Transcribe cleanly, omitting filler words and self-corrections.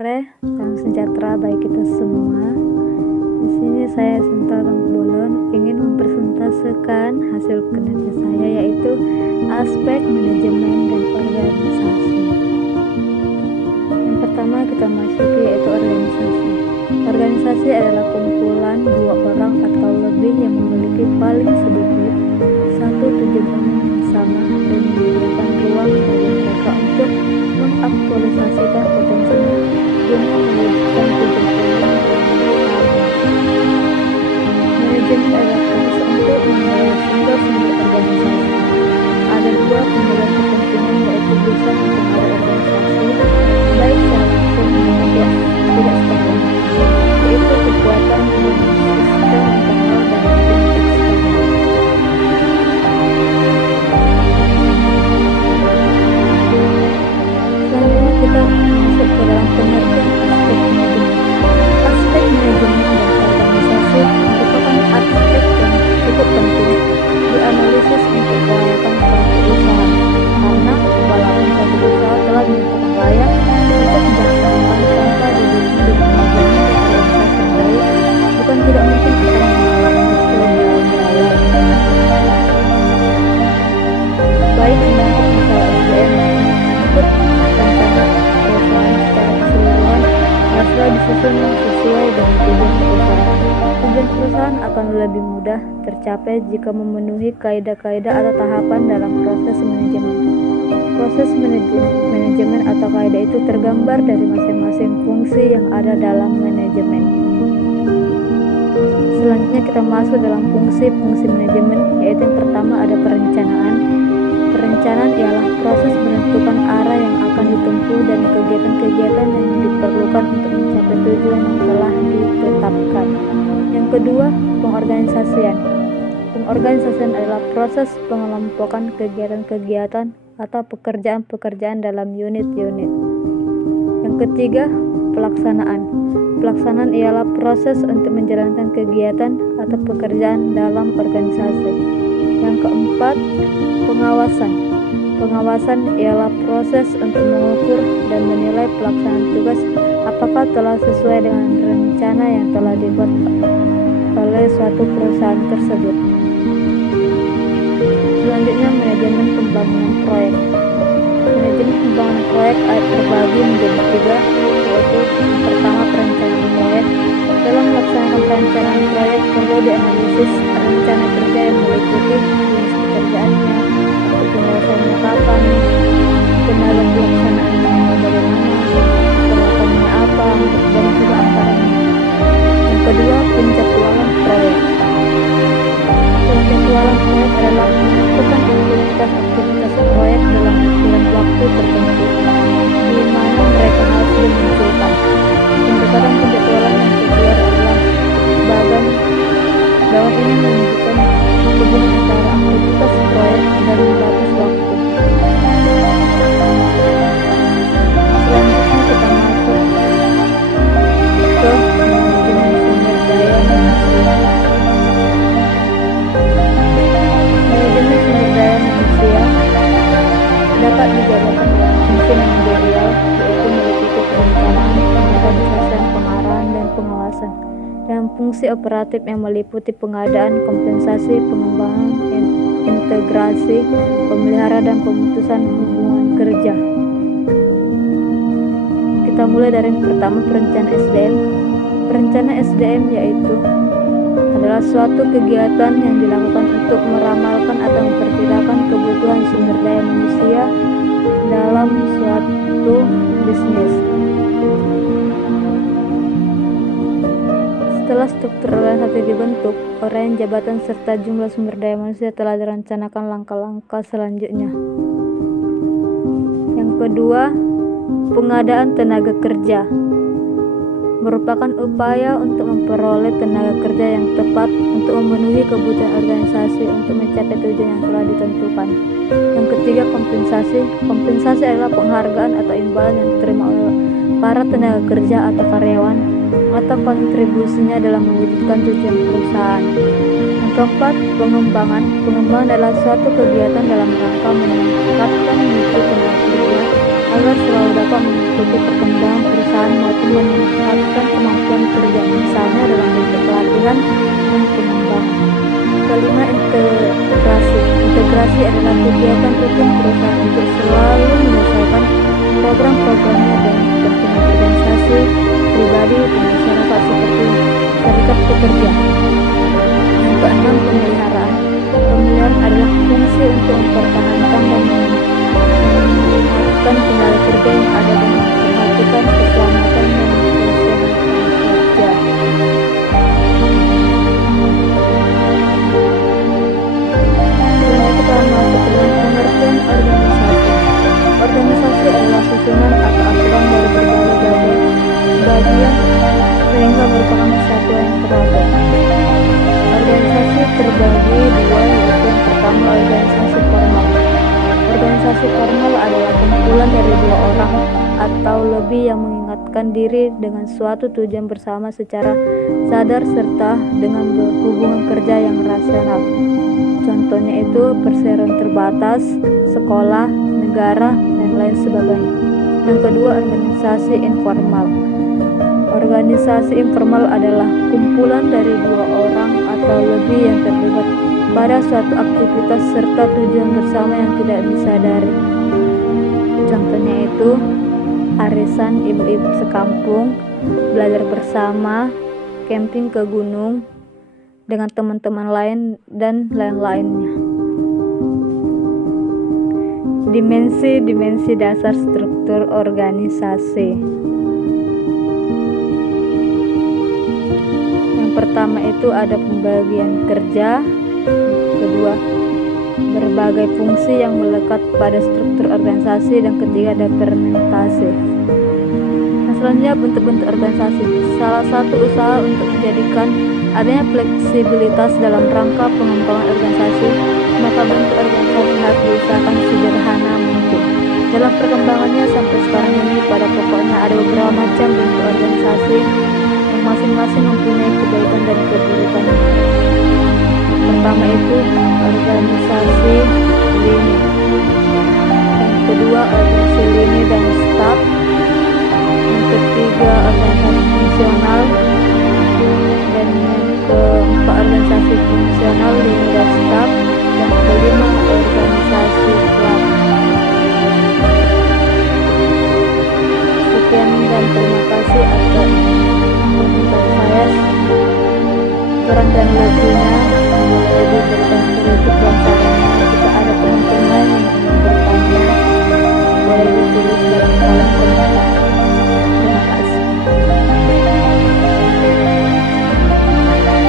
sore, salam sejahtera bagi kita semua. Di sini saya Sinta Bolon ingin mempresentasikan hasil kinerja saya, yaitu aspek manajemen dan organisasi. Yang pertama kita masuki yaitu organisasi. Organisasi adalah kumpulan dua orang atau lebih yang memiliki paling sedikit satu tujuan umum yang sama dan menyediakan ruang bagi mereka untuk mengaktualisasikan potensinya guna mewujudkan tujuan umum yang sama. Manajemen adalah proses untuk mengelola sumber-sumber organisasi. Ada dua pemegang kepentingan, yaitu bisa mempengaruhi organisasi baik secara langsung maupun tidak secara langsung, yaitu kekuatan dan sistem internal dan lingkungan eksternal. Selanjutnya kita masuk ke dalam pengertian aspek manajemen. Aspek manajemen dan organisasi merupakan aspek yang cukup penting dianalisis untuk kelayakan suatu usaha, karena walaupun suatu usaha telah dinyatakan layak untuk dilaksanakan tanpa didukung dengan manajemen dan organisasi yang baik, bukan tidak mungkin akan mengalami kendala baik menyangkut masalah SDM maupun menyangkut rencana perusahaan secara keseluruhan haruslah disusun sesuai dengan tujuan perusahaan. Tujuan perusahaan akan lebih mudah tercapai jika memenuhi kaidah-kaidah atau tahapan dalam proses manajemen. Proses manajemen atau kaidah itu tergambar dari masing-masing fungsi yang ada dalam manajemen. Selanjutnya kita masuk dalam fungsi-fungsi manajemen, yaitu yang pertama ada perencanaan. Perencanaan ialah proses menentukan arah yang akan ditempuh dan kegiatan-kegiatan yang diperlukan untuk mencapai tujuan yang telah ditetapkan. Yang kedua, pengorganisasian. Pengorganisasian adalah proses pengelompokan kegiatan-kegiatan atau pekerjaan-pekerjaan dalam unit-unit. Yang ketiga, pelaksanaan. Pelaksanaan ialah proses untuk menjalankan kegiatan atau pekerjaan dalam organisasi. Yang keempat, pengawasan. Pengawasan ialah proses untuk mengukur dan menilai pelaksanaan tugas apakah telah sesuai dengan rencana yang telah dibuat oleh suatu perusahaan tersebut. Selanjutnya, manajemen pembangunan proyek. Manajemen pembangunan proyek terbagi menjadi tiga, yaitu yang pertama perencanaan proyek. Dalam melaksanakan perencanaan proyek perlu dianalisis rencana kerja yang meliputi jenis pekerjaannya, penyelesaiannya kapan, tenaga pelaksanaannya bagaimana, perlakuannya apa, dan juga anggarannya. Yang kedua, penjadwalan proyek. Penjadwalan proyek adalah menentukan aktivitas proyek dalam kurun waktu tertentu, di mana mereka harus dimunculkan. Pendekatan penjadwalan yang kedua adalah bagan. Bagan ini menunjukkan hubungan antara aktivitas proyek dan batas waktu. Selanjutnya kita masuk ke manajemen sumber daya manusia. Manajemen sumber daya manusia dapat dijabarkan dalam fungsi manajerial, yaitu meliputi perencanaan, pengorganisasian, pengarahan, dan pengawasan. Dan fungsi operatif yang meliputi pengadaan, kompensasi, pengembangan, integrasi, pemelihara, dan pemutusan hubungan kerja. Kita mulai dari yang pertama, perencanaan SDM. Perencanaan SDM yaitu adalah suatu kegiatan yang dilakukan untuk meramalkan atau memperkirakan kebutuhan sumber daya manusia dalam suatu bisnis. Setelah struktur organisasi dibentuk, uraian jabatan serta jumlah sumber daya manusia telah direncanakan langkah-langkah selanjutnya. Yang kedua, pengadaan tenaga kerja merupakan upaya untuk memperoleh tenaga kerja yang tepat untuk memenuhi kebutuhan organisasi untuk mencapai tujuan yang telah ditentukan. Yang ketiga, kompensasi. Kompensasi adalah penghargaan atau imbalan yang diterima oleh para tenaga kerja atau karyawan atau kontribusinya dalam mewujudkan tujuan perusahaan. Yang keempat, pengembangan. Pengembangan adalah suatu kegiatan dalam rangka meningkatkan mutu tenaga kerja agar selalu dapat mengikuti perkembangan perusahaan maupun penelitian dan pengembangan. Kelima, integrasi. Integrasi adalah kegiatan rutin perusahaan untuk selalu menyelesaikan program-programnya dengan kepentingan organisasi, pribadi, dan masyarakat seperti serikat pekerja. Yang keenam, pemeliharaan. Pemeliharaan adalah fungsi untuk mempertahankan dan meningkatkan tenaga kerja yang ada dan memperhatikan keselamatan dan kesehatan kerja. Kita masuk ke dalam pengertian organisasi. Organisasi adalah susunan atau aturan dari berbagai bagian sehingga merupakan kesatuan yang teratur. Organisasi terbagi dua, yaitu yang pertama organisasi formal. Organisasi formal adalah kumpulan dari dua orang atau lebih yang mengingatkan diri dengan suatu tujuan bersama secara sadar serta dengan hubungan kerja yang rasional. Contohnya itu perseroan terbatas, sekolah, negara, dan lain sebagainya. Yang kedua, organisasi informal. Organisasi informal adalah kumpulan dari dua orang atau lebih yang terlibat pada suatu aktivitas serta tujuan bersama yang tidak disadari. Contohnya itu arisan ibu-ibu sekampung, belajar bersama, camping ke gunung dengan teman-teman lain, dan lain-lainnya. Dimensi dasar struktur organisasi. Yang pertama itu ada pembagian kerja, kedua berbagai fungsi yang melekat pada struktur organisasi, dan ketiga ada fermentasi. Selanjutnya bentuk-bentuk organisasi. Salah satu usaha untuk menjadikan adanya fleksibilitas dalam rangka pengembangan organisasi, maka bentuk organisasi harus diusahakan sederhana mungkin. Dalam perkembangannya sampai sekarang ini, pada pokoknya ada beberapa macam bentuk organisasi yang masing-masing mempunyai kebaikan dan keburukan. Pertama itu organisasi lini, yang kedua organisasi lini dan staf, yang ketiga organisasi fungsional, dan yang keempat organisasi fungsional lini dan staf, yang kelima organisasi klub. Sekian dan terima kasih atas perhatian saya. Kurang dan lebihnya boleh diberikan kritik dan sarannya. Jika ada teman-teman yang ingin bertanya, boleh ditulis dalam kolom komentar.